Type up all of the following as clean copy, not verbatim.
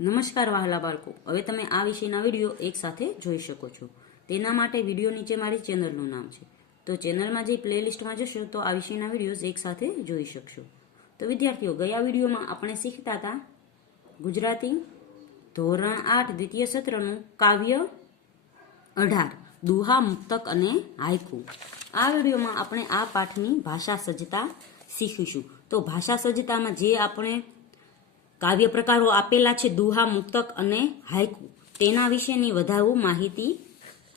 નમસ્કાર વહાલા બાળકો, હવે તમે આ વિષયના વિડીયો એક સાથે જોઈ શકો છો. તેના માટે વિડીયો નીચે મારી ચેનલનું નામ છે, તો ચેનલમાં જે પ્લેલિસ્ટમાં જશો તો આ વિષયના વિડીયોઝ એક સાથે જોઈ શકશો. તો વિદ્યાર્થીઓ, ગયા વિડીયોમાં આપણે શીખતા હતા ગુજરાતી ધોરણ 8 દ્વિતીય સત્રનું કાવ્ય 18 દુહા, મુક્તક અને હાયકુ. આ વિડીયોમાં આપણે આ પાઠની ભાષા સજ્જતા શીખીશું. તો ભાષા સજ્જતામાં જે આપણે કાવ્ય પ્રકારો આપેલા છે દુહા, મુક્તક અને હાયકુ, તેના વિશેની વધારે માહિતી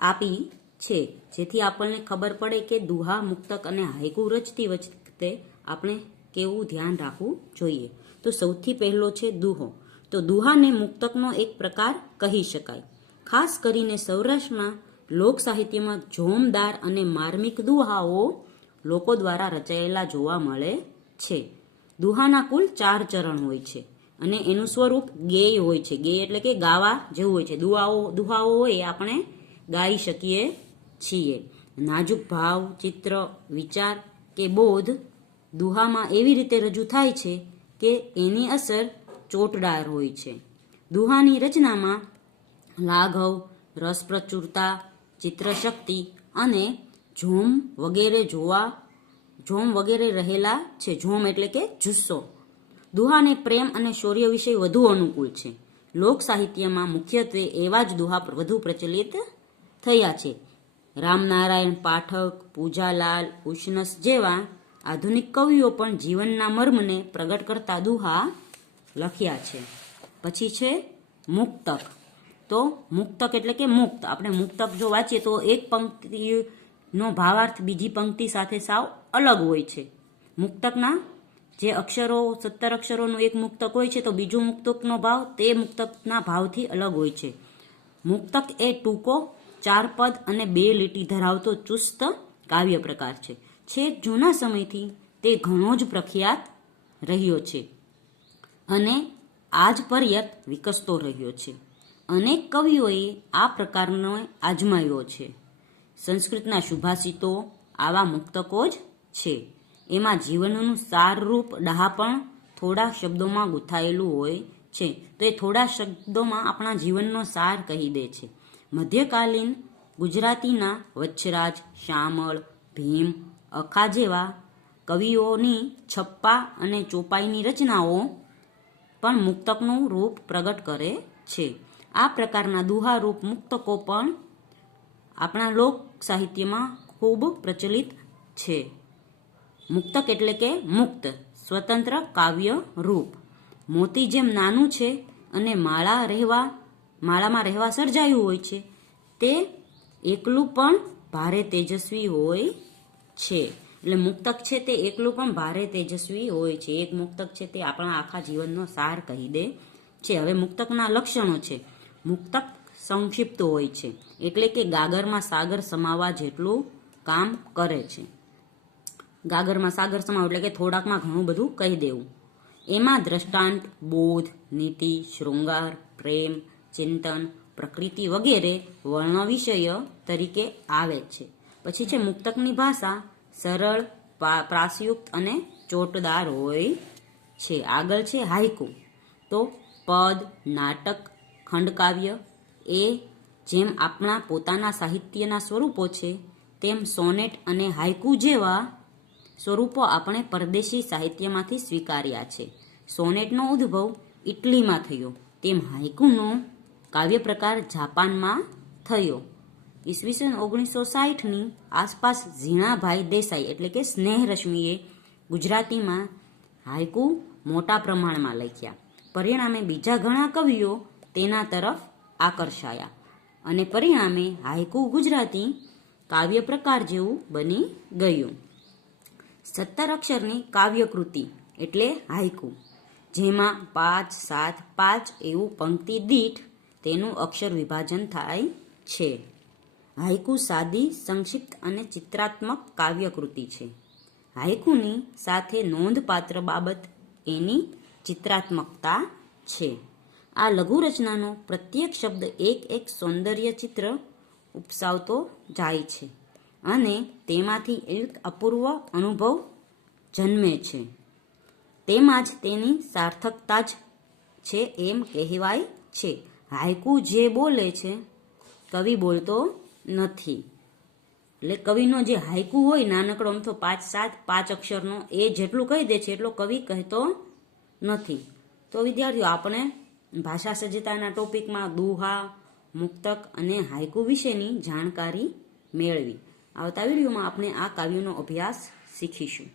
આપી છે, જેથી આપણને ખબર પડે કે દુહા, મુક્તક અને હાયકુ રચતી વખતે આપણે કેવું ધ્યાન રાખવું જોઈએ. તો સૌથી પહેલો છે દુહો. તો દુહાને મુક્તકનો એક પ્રકાર કહી શકાય. ખાસ કરીને સૌરાષ્ટ્રના લોક સાહિત્યમાં જોમદાર અને માર્મિક દુહાઓ લોકો દ્વારા રચાયેલા જોવા મળે છે. દુહાના કુલ 4 ચરણ હોય છે અને એનું સ્વરૂપ ગેય હોય છે. ગેય એટલે કે ગાવા જેવું હોય છે. દુહાઓ હોય એ આપણે ગાઈ શકીએ છીએ. નાજુક ભાવ, ચિત્ર, વિચાર કે બોધ દુહામાં એવી રીતે રજૂ થાય છે કે એની અસર ચોટદાર હોય છે. દુહાની રચનામાં લાઘવ, રસપ્રચુરતા, ચિત્રશક્તિ અને જોમ વગેરે રહેલા છે. જોમ એટલે કે જુસ્સો. દુહાને પ્રેમ અને શૌર્ય વિષય વધુ અનુકૂળ છે. લોક સાહિત્યમાં મુખ્યત્વે એવા જ દુહા વધુ પ્રચલિત થયા છે. રામનારાયણ પાઠક, પૂજાલાલ, ઉશનસ જેવા આધુનિક કવિઓ પણ જીવનના મર્મને પ્રગટ કરતા દુહા લખ્યા છે. પછી છે મુક્તક. તો મુક્તક એટલે કે મુક્ત. આપણે મુક્તક જો વાંચીએ તો એક પંક્તિનો ભાવાર્થ બીજી પંક્તિ સાથે સાવ અલગ હોય છે. મુક્તકના જે અક્ષરો 17 અક્ષરોનું એક મુક્તક હોય છે, તો બીજું મુક્તકનો ભાવ તે મુક્તકના ભાવથી અલગ હોય છે. મુક્તક એ ટૂંકો 4 પદ અને 2 લીટી ધરાવતો ચુસ્ત કાવ્ય પ્રકાર છે. છેક જૂના સમયથી તે ઘણો જ પ્રખ્યાત રહ્યો છે અને આજ પર્યંત વિકસતો રહ્યો છે. અનેક કવિઓએ આ પ્રકારનો આજમાવ્યો છે. સંસ્કૃતના સુભાષિતો આવા મુક્તકો જ છે. એમાં જીવનનું સારરૂપ ડહાપણ થોડા શબ્દોમાં ગૂંથાયેલું હોય છે. તો એ થોડા શબ્દોમાં આપણા જીવનનો સાર કહી દે છે. મધ્યકાલીન ગુજરાતીના વચ્છરાજ, શામળ, ભીમ, અખા જેવા કવિઓની છપ્પા અને ચોપાઈની રચનાઓ પણ મુક્તકનું રૂપ પ્રગટ કરે છે. આ પ્રકારના દુહારૂપ મુક્તકો પણ આપણા લોક સાહિત્યમાં ખૂબ પ્રચલિત છે. મુક્તક એટલે કે મુક્ત, સ્વતંત્ર કાવ્ય રૂપ. મોતી જેમ નાનું છે અને માળામાં રહેવા સર્જાયું હોય છે, તે એકલું પણ ભારે તેજસ્વી હોય છે. એટલે મુક્તક છે તે એકલું પણ ભારે તેજસ્વી હોય છે. એક મુક્તક છે તે આપણા આખા જીવનનો સાર કહી દે છે. હવે મુક્તકના લક્ષણો છે. મુક્તક સંક્ષિપ્ત હોય છે, એટલે કે ગાગરમાં સાગર સમાવા જેટલું કામ કરે છે. ગાગરમાં સાગર સમાવ એટલે કે થોડાકમાં ઘણું બધું કહી દેવું. એમાં દ્રષ્ટાંત, બોધ, નીતિ, શૃંગાર, પ્રેમ, ચિંતન, પ્રકૃતિ વગેરે વર્ણ વિષય તરીકે આવે છે. પછી છે મુક્તકની ભાષા સરળ, પ્રાસયુક્ત અને ચોટદાર હોય છે. આગળ છે હાયકુ. તો પદ, નાટક, ખંડકાવ્ય એ જેમ આપણા પોતાના સાહિત્યના સ્વરૂપો છે, તેમ સોનેટ અને હાયકુ જેવા સ્વરૂપો આપણે પરદેશી સાહિત્યમાંથી સ્વીકાર્યા છે. સોનેટનો ઉદ્ભવ ઇટલીમાં થયો, તેમ હાયકુનો કાવ્ય પ્રકાર જાપાનમાં થયો. ઈસવીસન 1960ની આસપાસ ઝીણાભાઈ દેસાઈ એટલે કે સ્નેહરશ્મિએ ગુજરાતીમાં હાયકુ મોટા પ્રમાણમાં લખ્યા. પરિણામે બીજા ઘણા કવિઓ તેના તરફ આકર્ષાયા અને પરિણામે હાયકુ ગુજરાતી કાવ્ય પ્રકાર જેવું બની ગયું. 17 અક્ષરની કાવ્યકૃતિ એટલે હાયકુ, જેમાં 5, 7, 5 એવું પંક્તિ દીઠ તેનું અક્ષર વિભાજન થાય છે. હાયકુ સાદી, સંક્ષિપ્ત અને ચિત્રાત્મક કાવ્યકૃતિ છે. હાયકુની સાથે નોંધપાત્ર બાબત એની ચિત્રાત્મકતા છે. આ લઘુ રચનાનો પ્રત્યેક શબ્દ એક સૌંદર્ય ચિત્ર ઉપસાવતો જાય છે અને તેમાંથી એક અપૂર્વ અનુભવ જન્મે છે. તેમાં જ તેની સાર્થકતા જ છે એમ કહેવાય છે. હાયકુ જે બોલે છે કવિ બોલતો નથી. એટલે કવિનો જે હાયકુ હોય નાનકડો અમથો 5 અક્ષરનો એ જેટલું કહી દે છે એટલો કવિ કહેતો નથી. તો વિદ્યાર્થીઓ આપણે ભાષા સજ્જતાના ટોપિકમાં દુહા, મુક્તક અને હાયકુ વિશેની જાણકારી મેળવી. આવતા વિડીયોમાં આપણે આ કાવ્યોનો અભ્યાસ શીખીશું.